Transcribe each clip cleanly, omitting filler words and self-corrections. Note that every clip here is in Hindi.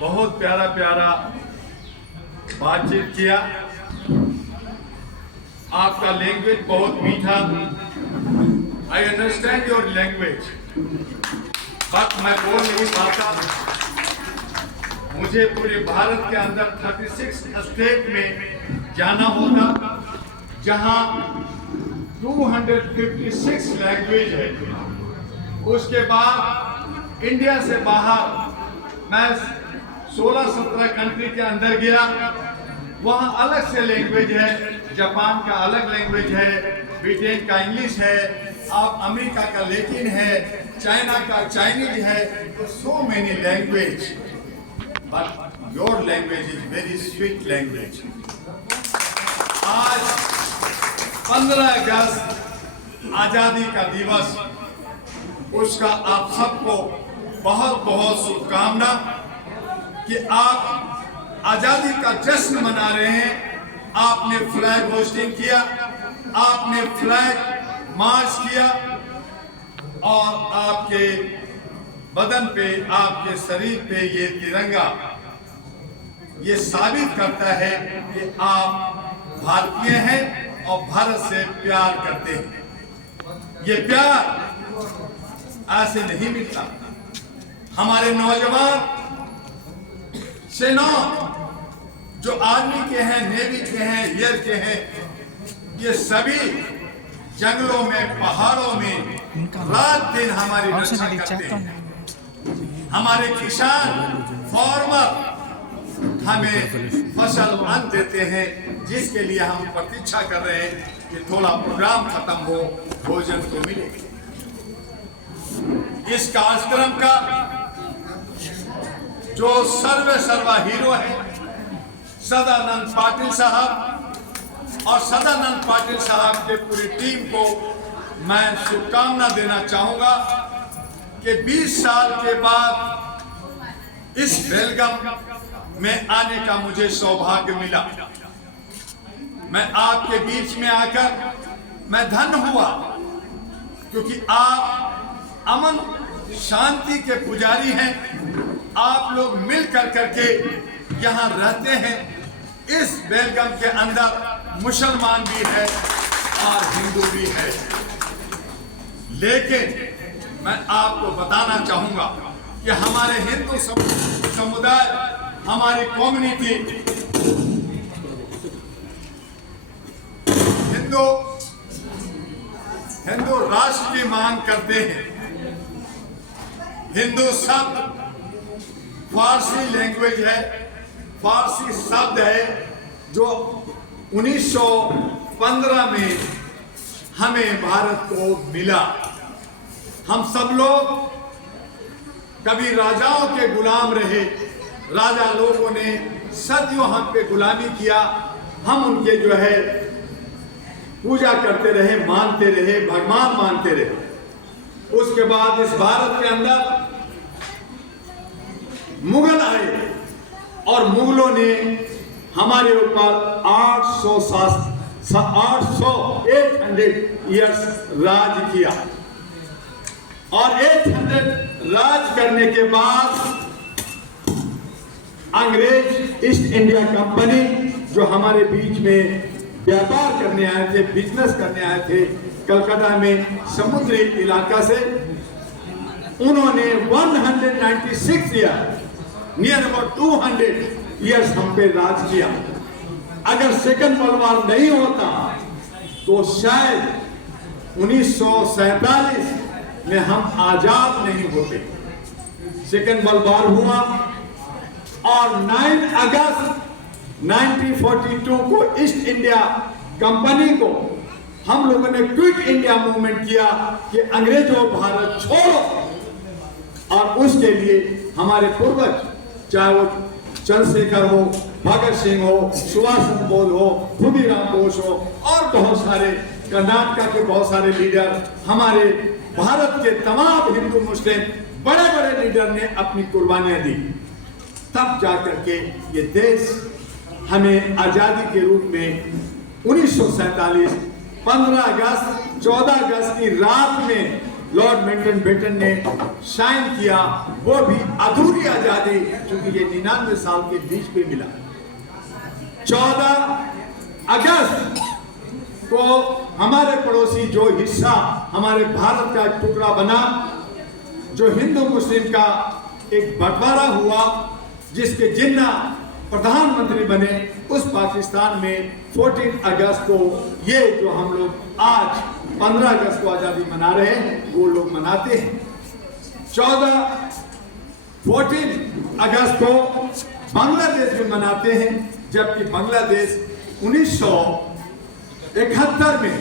बहुत प्यारा प्यारा बातचीत किया। आपका लैंग्वेज बहुत मीठा। I understand your language, but मैं बोल नहीं पाता। मुझे पूरे भारत के अंदर 36 स्टेट में जाना होता, जहां 256 लैंग्वेज है। उसके बाद इंडिया से बाहर मैं 16-17 कंट्री के अंदर गया, वहाँ अलग से लैंग्वेज है। जापान का अलग लैंग्वेज है, ब्रिटेन का इंग्लिश है, आप अमेरिका का लैटिन है, चाइना का चाइनीज है। So many language, but your language is very sweet language. आज 15 अगस्त आजादी का दिवस, उसका आप सबको बहुत बहुत शुभकामना कि आप आजादी का जश्न मना रहे हैं। आपने फ्लैग होस्टिंग किया, आपने फ्लैग मार्च किया, और आपके बदन पे, आपके शरीर पे ये तिरंगा ये साबित करता है कि आप भारतीय हैं और भारत से प्यार करते हैं। ये प्यार ऐसे नहीं मिलता। हमारे नौजवान सेना जो आर्मी के हैं, नेवी के हैं, एयर के हैं, ये सभी जंगलों में, पहाड़ों में रात दिन हमारी रक्षा करते हैं। हमारे किसान फार्मर हमें फसल अन्न देते हैं, जिसके लिए हम प्रतीक्षा कर रहे हैं कि थोड़ा प्रोग्राम खत्म हो, भोजन तो मिले। इस कार्यक्रम का जो सर्वा हीरो है सदानंद पाटिल साहब, और सदानंद पाटिल साहब के पूरी टीम को मैं शुभकामना देना चाहूंगा कि 20 साल के बाद इस बेलगाम में आने का मुझे सौभाग्य मिला। मैं आपके बीच में आकर मैं धन्य हुआ, क्योंकि आप अमन शांति के पुजारी हैं। आप लोग मिल कर करके यहाँ रहते हैं। इस बेलगाम के अंदर मुसलमान भी है और हिंदू भी है, लेकिन मैं आपको बताना चाहूंगा कि हमारे हिंदू समुदाय, हमारी कम्युनिटी हिंदू राष्ट्र की मांग करते हैं। हिंदू शब्द फारसी लैंग्वेज है, फारसी शब्द है जो 1915 में हमें भारत को मिला। हम सब लोग कभी राजाओं के गुलाम रहे, राजा लोगों ने सदियों हम पे गुलामी किया, हम उनके जो है पूजा करते रहे, मानते रहे, भगवान मानते रहे। उसके बाद इस भारत के अंदर मुगल आए और मुगलों ने हमारे ऊपर 800 ईयर्स राज किया, और 800 राज करने के बाद अंग्रेज ईस्ट इंडिया कंपनी जो हमारे बीच में व्यापार करने आए थे, बिजनेस करने आए थे कलकत्ता में समुद्री इलाका से, उन्होंने 196 ईयर, नियर अबाउट 200 ईयर्स हम पे राज किया। अगर सेकंड वर्ल्ड वॉर नहीं होता तो शायद 1947 में हम आजाद नहीं होते। सेकंड वर्ल्ड वॉर हुआ और 9 अगस्त 1942 को ईस्ट इंडिया कंपनी को हम लोगों ने क्विट इंडिया मूवमेंट किया कि अंग्रेजों भारत छोड़ो, और उसके लिए हमारे पूर्वज, चाहे वो चंद्रशेखर हो, भगत सिंह हो, सुभाष चंद्र बोस हो, खुदीराम बोस हो, और बहुत सारे कर्नाटक के बहुत सारे लीडर, हमारे भारत के तमाम हिंदू मुस्लिम बड़े बड़े लीडर ने अपनी कुर्बानियां दी। तब जाकर के ये देश हमें आजादी के रूप में 1947 15 अगस्त 14 अगस्त की रात में लॉर्ड माउंटन बेटन ने साइन किया, वो भी अधूरी आजादी, क्योंकि ये 99 साल के बीच पे मिला। 14 अगस्त को हमारे पड़ोसी जो हिस्सा हमारे भारत का एक टुकड़ा बना, जो हिंदू मुस्लिम का एक बंटवारा हुआ, जिसके जिन्ना प्रधानमंत्री बने, उस पाकिस्तान में 14 अगस्त को ये जो हम लोग आज 15 अगस्त को आजादी मना रहे हैं, वो लोग मनाते हैं। 14 अगस्त को बांग्लादेश में मनाते हैं, जबकि बांग्लादेश 1971 में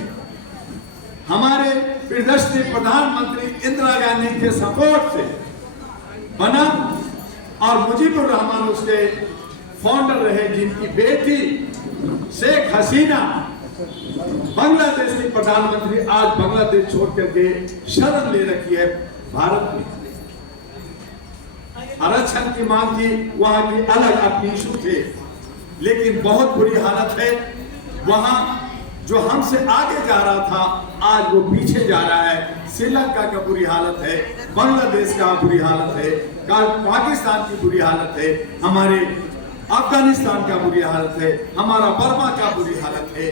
हमारे प्रियदर्शी प्रधानमंत्री इंदिरा गांधी के सपोर्ट से बना, और मुजीबुर रहमान उसके फाउंडर रहे, जिनकी बेटी शेख हसीना बांग्लादेश की प्रधानमंत्री आज बांग्लादेश छोड़ करके शरण ले रखी है भारत में। आरक्षण की मांग थी, वहां की अलग अपनी इशू थे, लेकिन बहुत बुरी हालत है वहां। जो हमसे आगे जा रहा था आज वो पीछे जा रहा है। श्रीलंका का बुरी हालत है, बांग्लादेश का बुरी हालत है, पाकिस्तान की बुरी हालत है, हमारे अफगानिस्तान का बुरी हालत है, हमारा बर्मा का बुरी हालत है,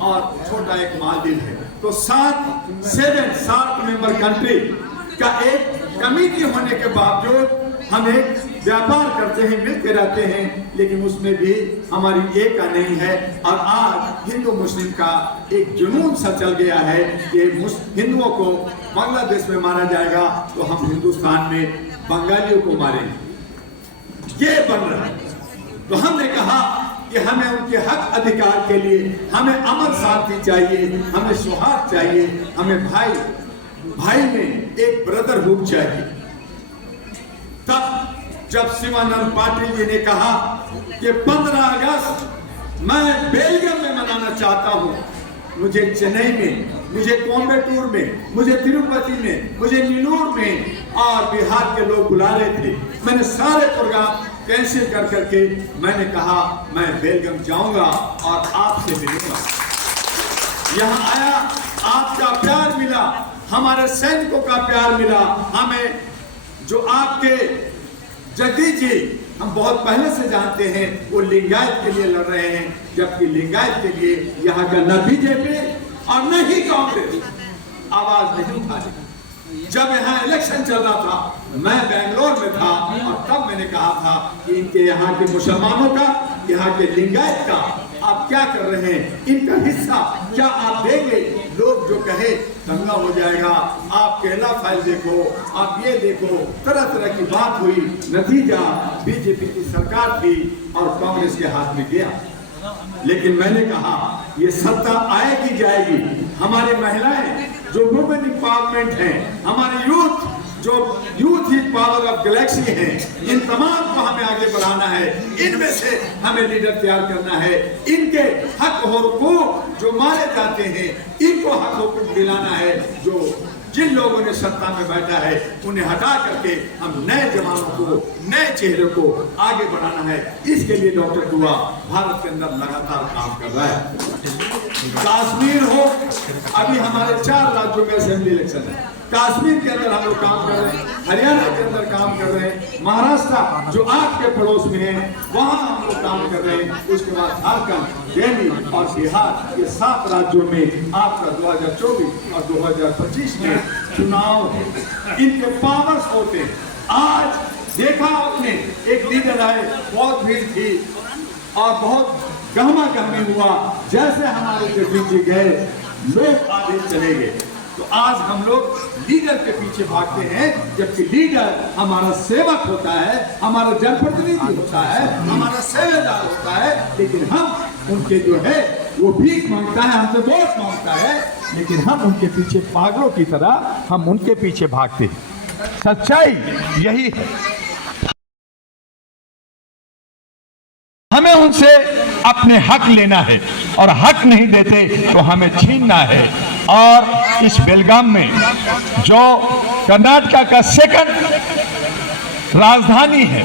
और छोटा एक मालदीव है। तो 7 मेंबर कंट्री का एक कमेटी होने के बावजूद हम एक व्यापार करते हैं, मिलकर रहते हैं, लेकिन उसमें भी हमारी एक नहीं है। और आज हिंदू मुस्लिम का एक जुनून सा चल गया है कि हिंदुओं को बांग्लादेश में मारा जाएगा तो हम हिंदुस्तान में बंगालियों को मारेंगे, ये बन रहा है। तो हमने कहा कि हमें उनके हक अधिकार के लिए हमें अमन शांति चाहिए, हमें सौहार्द चाहिए, हमें भाई में एक ब्रदरहुड चाहिए। तब जब शिवानंद पाटिल जी ने कहा कि 15 अगस्त मैं बेलजियम में मनाना चाहता हूं, मुझे चेन्नई में, मुझे कोयम्बटूर में, मुझे तिरुपति में, मुझे नीलूर में और बिहार के लोग बुला रहे थे, मैंने सारे प्रोग्राम कैंसिल कर करके मैंने कहा मैं बेलजियम जाऊंगा और आपसे मिलूंगा। यहाँ आया, आपका प्यार मिला, हमारे सैनिकों का प्यार मिला, हमें जो आपके जगदीश जी हम बहुत पहले से जानते हैं, वो लिंगायत के लिए लड़ रहे हैं, जबकि लिंगायत के लिए यहाँ का न बीजेपी और न ही कांग्रेस आवाज नहीं उठा रही। जब यहाँ इलेक्शन चल रहा था, मैं बेंगलोर में था, और तब मैंने कहा था कि इनके यहाँ के मुसलमानों का, यहाँ के लिंगायत का आप क्या कर रहे हैं, इनका हिस्सा क्या आप देंगे? लोग जो कहे दंगा हो जाएगा, आप केरला फाइल देखो, आप ये देखो, तरह तरह की बात हुई, नतीजा बीजेपी की सरकार थी और कांग्रेस के हाथ में गया। लेकिन मैंने कहा ये सत्ता आएगी जाएगी, हमारी महिलाएं जो वुमेन एम्पावरमेंट हैं, हमारे यूथ जो youth he power of Galaxy हैं, इन तमाम को हमें आगे बढ़ाना है, इनमें से हमें लीडर तैयार करना है, इनके हक हुकूक जो मारे जाते हैं इनको हक हुकूक दिलाना है, जो जिन लोगों ने सत्ता में बैठा है उन्हें हटा करके हम नए जवानों को, नए चेहरों को आगे बढ़ाना है। इसके लिए डॉक्टर दुआ भारत के अंदर लगातार काम कर रहा है। कश्मीर हो, अभी हमारे 4 राज्यों में असेंबली इलेक्शन है, कश्मीर के अंदर हम लोग काम कर रहे हैं, हरियाणा के अंदर काम कर रहे हैं, महाराष्ट्र जो आपके पड़ोस में है वहां हम लोग काम कर रहे हैं, उसके बाद झारखंड, दिल्ली और बिहार, ये 7 राज्यों में आपका 2024 और 2025 में चुनाव है। इनके पावर्स होते हैं। आज देखा आपने, एक लीडर आए, बहुत भीड़ थी और बहुत गहमा गहमी हुआ, जैसे हमारे जगदीश जी गए लोग आगे चले गए। तो आज हम लोग लीडर के पीछे भागते हैं, जबकि लीडर हमारा सेवक होता है, हमारा जनप्रतिनिधि होता है, हमारा सेवेदार होता है, लेकिन हम उनके जो है वो भीख मांगता है, हमसे वोट मांगता है, लेकिन हम उनके पीछे पागलों की तरह हम उनके पीछे भागते हैं। सच्चाई यही है। हमें उनसे अपने हक लेना है, और हक नहीं देते तो हमें छीनना है। और इस बेलगाम में जो कर्नाटका का 2nd राजधानी है,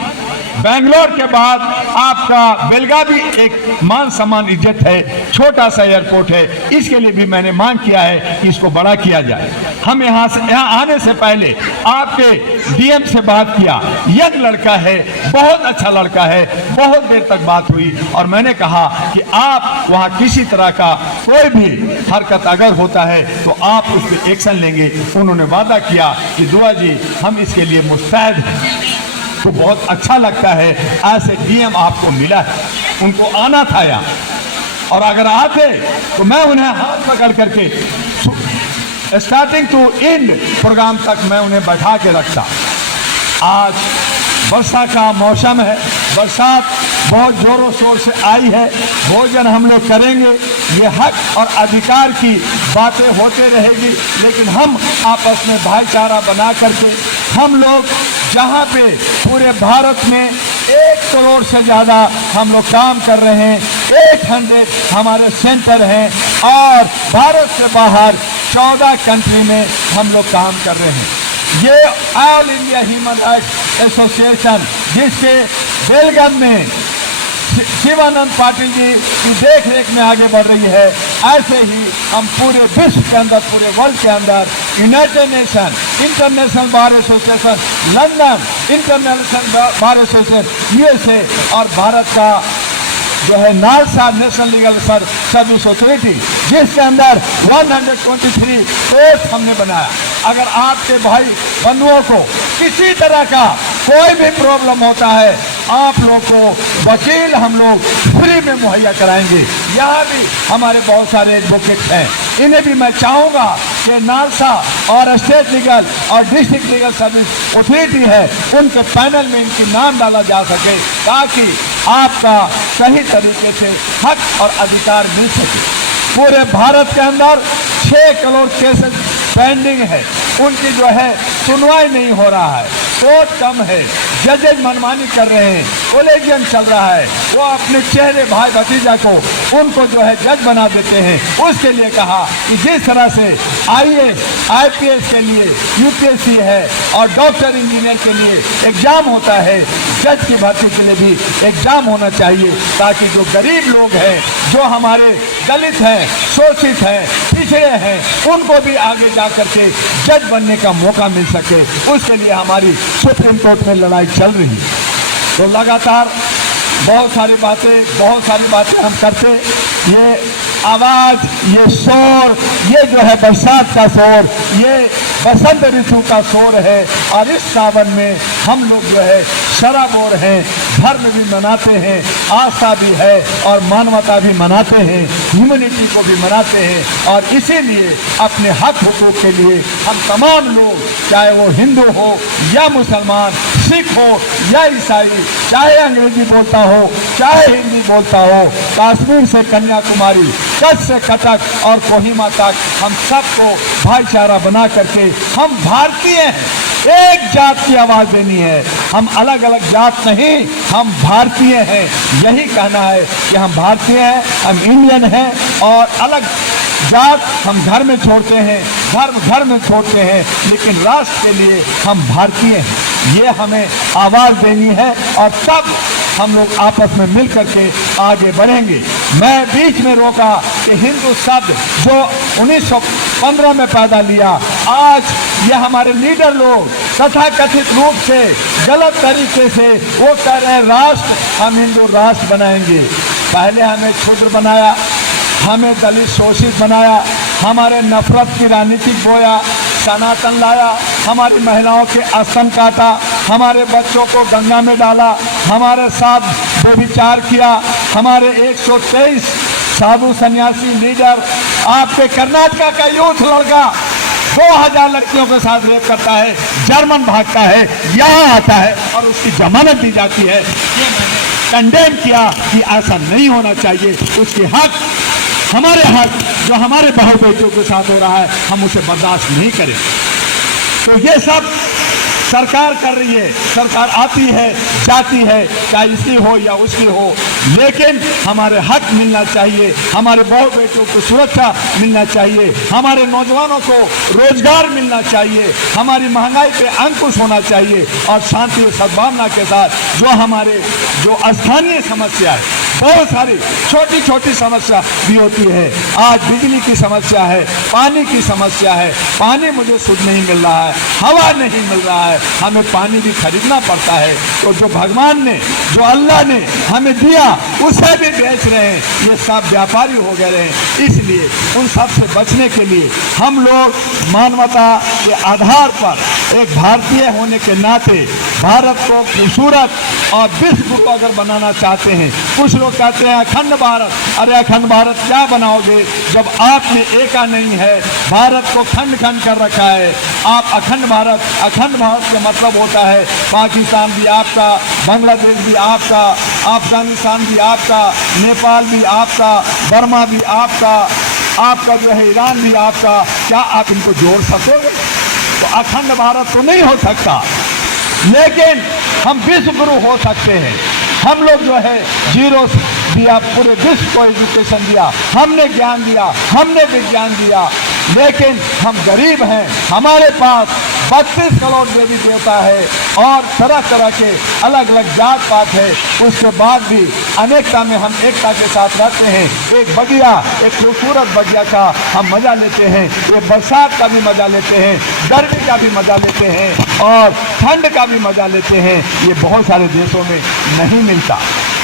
बेंगलोर के बाद आपका बेलगावी एक मान सम्मान इज्जत है, छोटा सा एयरपोर्ट है, इसके लिए भी मैंने मांग किया है कि इसको बड़ा किया जाए। हम यहाँ आने से पहले आपके डीएम से बात किया, यंग लड़का है, बहुत अच्छा लड़का है, बहुत देर तक बात हुई और मैंने कहा कि आप वहाँ किसी तरह का कोई भी हरकत अगर होता है तो आप उस पर एक्शन लेंगे। उन्होंने वादा किया कि दुआ जी हम इसके लिए मुस्तैद हैं। तो बहुत अच्छा लगता है ऐसे डीएम आपको मिला है, उनको आना था यहाँ, और अगर आते तो मैं उन्हें हाथ पकड़ करके स्टार्टिंग टू एंड प्रोग्राम तक मैं उन्हें बैठा के रखता। आज वर्षा का मौसम है, बरसात बहुत जोरों शोर से आई है, भोजन हम लोग करेंगे, ये हक और अधिकार की बातें होते रहेगी, लेकिन हम आपस में भाईचारा बना करके हम लोग जहाँ पे पूरे भारत में 1 करोड़ से ज़्यादा हम लोग काम कर रहे हैं, 800 हमारे सेंटर हैं और भारत से बाहर 14 कंट्री में हम लोग काम कर रहे हैं। ये all India human rights association जिसके बेलगाम में शिवानंद पाटिल जी की देख रेख में आगे बढ़ रही है, ऐसे ही हम पूरे विश्व के अंदर, पूरे वर्ल्ड के अंदर United nation, international bar association London, international bar association USA और भारत का जो है NALSA national legal service authority जिसके अंदर 123 कोर्ट हमने बनाया। अगर आपके भाई बंधुओं को किसी तरह का कोई भी प्रॉब्लम होता है, आप लोग को वकील हम लोग फ्री में मुहैया कराएंगे। यहाँ भी हमारे बहुत सारे एडवोकेट हैं, इन्हें भी मैं चाहूँगा कि नालसा और स्टेट लीगल और डिस्ट्रिक्ट लीगल सर्विस अथॉरिटी है उनके पैनल में इनकी नाम डाला जा सके ताकि आपका सही तरीके से हक और अधिकार मिल सके। पूरे भारत के अंदर 6 करोड़ केसेस पेंडिंग है, उनकी जो है सुनवाई नहीं हो रहा है, कोर्ट कम है, जजेज मनमानी कर रहे हैं, कोलेजियम चल रहा है, वो अपने चेहरे भाई भतीजा को उनको जो है जज बना देते हैं। उसके लिए कहा कि जिस तरह से आईएएस आईपीएस के लिए यूपीएससी है और डॉक्टर इंजीनियर के लिए एग्जाम होता है, जज की भर्ती के लिए भी एग्जाम होना चाहिए ताकि जो गरीब लोग हैं, जो हमारे दलित हैं, शोषित हैं, पिछड़े हैं, उनको भी आगे जा करके जज बनने का मौका मिल सके। उसके लिए हमारी सुप्रीम कोर्ट में लड़ाई चल रही है। तो लगातार बहुत सारी बातें हम करते, ये आवाज़, ये शोर, ये जो है बरसात का शोर, ये बसंत ऋतु का शोर है और इस सावन में हम लोग जो है शराबोर हैं, धर्म भी मनाते हैं, आस्था भी है और मानवता भी मनाते हैं, ह्यूमैनिटी को भी मनाते हैं और इसीलिए अपने हक हुकूक के लिए हम तमाम लोग, चाहे वो हिंदू हो या मुसलमान, सिख हो या ईसाई, चाहे अंग्रेजी बोलता हो चाहे हिंदी बोलता हो, कश्मीर से कन्याकुमारी, कच्छ से कटक और कोहिमा तक, हम सबको भाईचारा बना करके हम भारतीय हैं। एक जात की आवाज़ देनी है, हम अलग अलग जात नहीं, हम भारतीय हैं। यही कहना है कि हम भारतीय हैं, हम इंडियन हैं और अलग जात हम घर में छोड़ते हैं, धर्म घर में छोड़ते हैं, लेकिन राष्ट्र के लिए हम भारतीय हैं। ये हमें आवाज़ देनी है और तब हम लोग आपस में मिल करके आगे बढ़ेंगे। मैं बीच में रोका कि हिंदू शब्द जो 1915 में पैदा लिया, आज ये हमारे लीडर लोग तथाकथित रूप से गलत तरीके से वो कह रहे हैं राष्ट्र, हम हिंदू राष्ट्र बनाएंगे। पहले हमें क्षुद्र बनाया, हमें दलित शोषित बनाया, हमारे नफरत की राजनीति बोया, सनातन लाया, हमारी महिलाओं के आसन काटा, हमारे बच्चों को गंगा में डाला, हमारे साथ व्यभिचार किया, हमारे 123 साधु सन्यासी लीडर, आपके कर्नाटका का यूथ लड़का 2000 लड़कियों के साथ रेप करता है, जर्मन भागता है, यहाँ आता है और उसकी जमानत दी जाती है। ये मैंने कंडेम किया कि ऐसा नहीं होना चाहिए। उसके हक, हमारे हक जो हमारे बहू बेटियों के साथ हो रहा है, हम उसे बर्दाश्त नहीं करें। तो ये सब सरकार कर रही है, सरकार आती है जाती है, चाहे इसकी हो या उसकी हो, लेकिन हमारे हक मिलना चाहिए, हमारे बहू बेटियों को सुरक्षा मिलना चाहिए, हमारे नौजवानों को रोजगार मिलना चाहिए, हमारी महंगाई पे अंकुश होना चाहिए और शांति और सद्भावना के साथ जो स्थानीय समस्या है, बहुत सारी छोटी छोटी समस्या भी होती है। आज बिजली की समस्या है, पानी की समस्या है, पानी मुझे शुद्ध नहीं मिल रहा है, हवा नहीं मिल रहा है, हमें पानी भी खरीदना पड़ता है। तो जो भगवान ने, जो अल्लाह ने हमें दिया उसे भी बेच रहे हैं, ये सब व्यापारी हो गए हैं। इसलिए उन सब से बचने के लिए हम लोग मानवता के आधार पर एक भारतीय होने के नाते भारत को खूबसूरत और विश्व को अगर बनाना चाहते हैं, कुछ लोग कहते हैं अखंड भारत, अरे अखंड भारत क्या बनाओगे जब आप में एका नहीं है, भारत को खंड खंड कर रखा है। आप अखंड भारत का मतलब होता है पाकिस्तान भी आपका, बांग्लादेश भी आपका, अफगानिस्तान भी आपका, नेपाल भी आपका, बर्मा भी आपका जो है ईरान भी आपका। क्या आप इनको जोड़ सकोगे? तो अखंड भारत तो नहीं हो सकता, लेकिन हम विश्व गुरु हो सकते हैं। हम लोग जो है जीरो दिया, पूरे विश्व को एजुकेशन दिया, हमने ज्ञान दिया, हमने विज्ञान दिया, लेकिन हम गरीब हैं। हमारे पास 32 करोड़ देवी देवता है और तरह तरह के अलग अलग जात पात है, उसके बाद भी अनेकता में हम एकता के साथ रहते हैं। एक बगिया, एक खूबसूरत बगिया का हम मजा लेते हैं, ये बरसात का भी मजा लेते हैं, गर्मी का भी मजा लेते हैं और ठंड का भी मजा लेते हैं। ये बहुत सारे देशों में नहीं मिलता।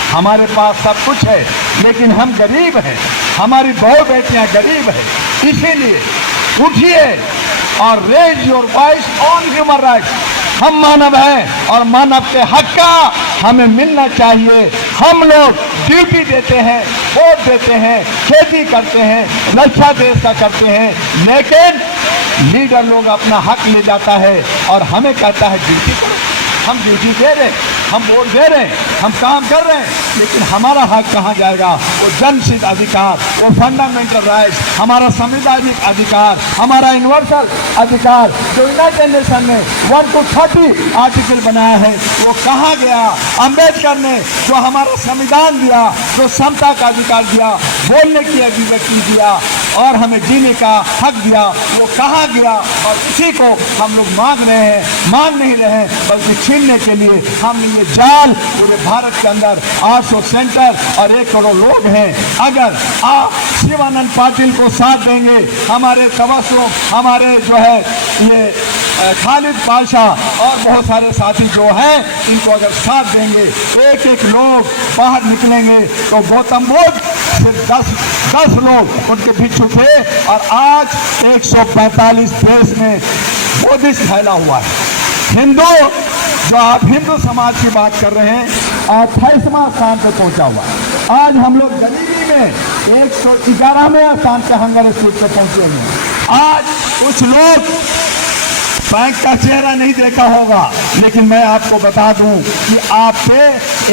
हमारे पास सब कुछ है, लेकिन हम गरीब हैं, हमारी बहू बेटियां गरीब हैं। इसीलिए उठिए और raise your voice on human rights. हम मानव हैं और मानव के हक का हमें मिलना चाहिए। हम लोग ड्यूटी देते हैं, वोट देते हैं, खेती करते हैं, रक्षा देश का करते हैं, लेकिन लीडर लोग अपना हक ले जाता है और हमें कहता है ड्यूटी करो। हम ड्यूटी दे रहे, हम वोट दे रहे हैं, हम काम कर रहे हैं, लेकिन हमारा हक कहाँ जाएगा? वो जनसिद्ध अधिकार, वो फंडामेंटल राइट्स, हमारा संवैधानिक अधिकार, हमारा यूनिवर्सल अधिकार जो यूनाइटेड नेशन ने 1 to 30 आर्टिकल बनाया है, वो कहाँ गया? अम्बेडकर ने जो हमारा संविधान दिया, जो समता का अधिकार दिया, बोलने की अभिव्यक्ति दिया और हमें जीने का हक दिया, वो कहाँ गया? और इसी को हम लोग मांग नहीं रहे हैं, बल्कि छीनने के लिए हमने ये जाल पूरे भारत के अंदर 800 सेंटर और 1 करोड़ लोग हैं। अगर आप शिवानंद पाटिल को साथ देंगे, हमारे तबस्सुम, हमारे जो है ये खालिद पाशा और बहुत सारे साथी जो हैं, इनको अगर साथ देंगे, एक एक लोग बाहर निकलेंगे, तो गौतम बुद्ध सिर्फ 10 लोग उनके भिक्षु थे और आज 145 देश में बुद्धिस्ट फैला हुआ है। हिंदू, जो आप हिंदू समाज की बात कर रहे हैं, 28वां स्थान पर पहुंचा हुआ है। आज हम लोग गरीबी में 111वें स्थान पे हंगर स्ट्रीट पे पहुंचे हैं। आज कुछ लोग बैंक का चेहरा नहीं देखा होगा, लेकिन मैं आपको बता दूं कि आप पे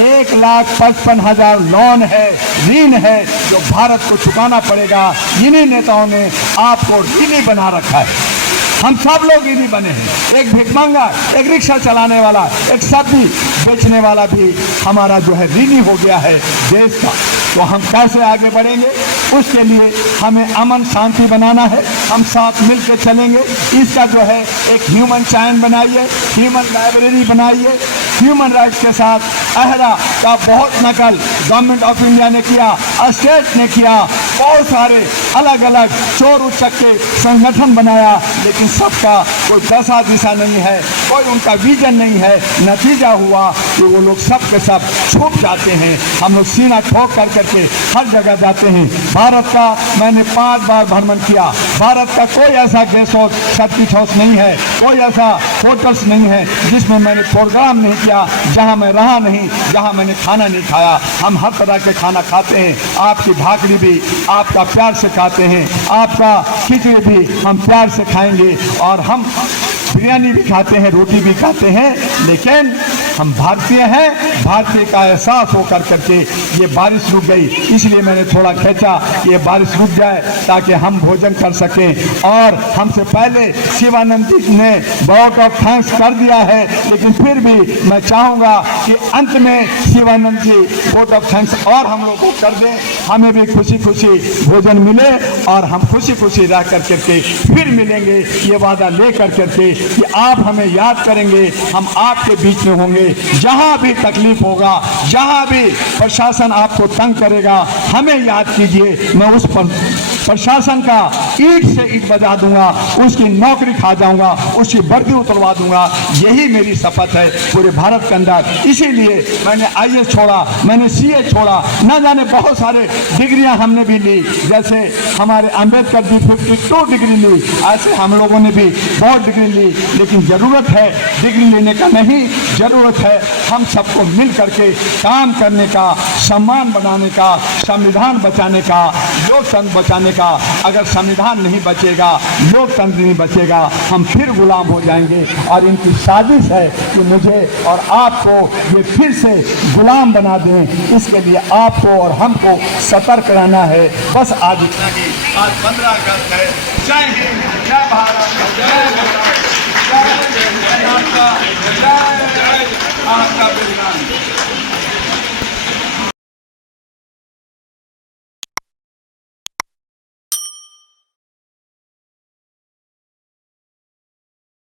1,55,000 लोन है, ऋण है, जो भारत को चुकाना पड़ेगा। इन्हीं नेताओं ने आपको ऋणी बना रखा है। हम सब लोग ऋणी बने हैं। एक भिखमंगा, एक रिक्शा चलाने वाला, एक सब्जी बेचने वाला भी हमारा जो है ऋणी हो गया है देश का। तो हम कैसे आगे बढ़ेंगे? उसके लिए हमें अमन शांति बनाना है। हम साथ मिलकर चलेंगे। इसका जो है एक ह्यूमन चैन बनाइए, ह्यूमन लाइब्रेरी बनाइए। ह्यूमन राइट्स के साथ अहरा का बहुत नकल गवर्नमेंट ऑफ इंडिया ने किया, स्टेट ने किया, बहुत सारे अलग अलग चोर उचक्के संगठन बनाया, लेकिन सबका कोई दशा दिशा नहीं है, कोई उनका विजन नहीं है। नतीजा हुआ कि वो लोग सब के सब छूट जाते हैं। हम लोग सीना ठोक कर करके हर जगह जाते हैं। भारत का मैंने 5 बार भ्रमण किया। भारत का कोई ऐसा गेस्ट हाउस, सर्किट हाउस नहीं है, कोई ऐसा होटल्स नहीं है जिसमें मैंने प्रोग्राम नहीं किया, जहां मैं रहा नहीं, जहां मैंने खाना नहीं खाया। हम हर तरह के खाना खाते हैं। आपकी भाकरी भी आपका प्यार से खाते हैं, आपका खिचड़ी भी हम प्यार से खाएंगे और हम बिरयानी भी खाते हैं, रोटी भी खाते हैं, लेकिन हम भारतीय हैं, भारतीय का एहसास होकर करके ये बारिश रुक गई, इसलिए मैंने थोड़ा खींचा कि ये बारिश रुक जाए ताकि हम भोजन कर सकें। और हमसे पहले शिवानंद जी ने वोट ऑफ थैंक्स कर दिया है, लेकिन फिर भी मैं चाहूँगा कि अंत में शिवानंद जी वोट ऑफ थैंक्स और हम लोग को कर दें, हमें भी खुशी खुशी भोजन मिले और हम खुशी खुशी रह कर करके फिर मिलेंगे, ये वादा ले कर करके कि आप हमें याद करेंगे, हम आपके बीच में होंगे। जहाँ भी तकलीफ होगा, जहाँ भी प्रशासन आपको तंग करेगा, हमें याद कीजिए, मैं उस पर प्रशासन का ईंट से ईंट बजा दूंगा, उसकी नौकरी खा जाऊंगा, उसकी वर्दी उतरवा दूंगा। यही मेरी शपथ है पूरे भारत के अंदर। इसीलिए मैंने IAS छोड़ा, मैंने CA छोड़ा, न जाने बहुत सारे डिग्रियां हमने भी ली, जैसे हमारे अंबेडकर जी 52 डिग्री ली, ऐसे हम लोगों ने भी बहुत डिग्री ली। लेकिन ज़रूरत है डिग्री लेने का नहीं, ज़रूरत है हम सबको मिल करके काम करने का, सम्मान बनाने का, संविधान बचाने का, लोकतंत्र बचाने का। अगर संविधान नहीं बचेगा, लोकतंत्र नहीं बचेगा, हम फिर गुलाम हो जाएंगे। और इनकी साजिश है कि मुझे और आपको ये फिर से गुलाम बना दें। इसके लिए आपको और हमको सतर्क रहना है। बस आज इतना ही। आज 15 अगस्त है। जय हिंद, जय भारत, जय भारत, जय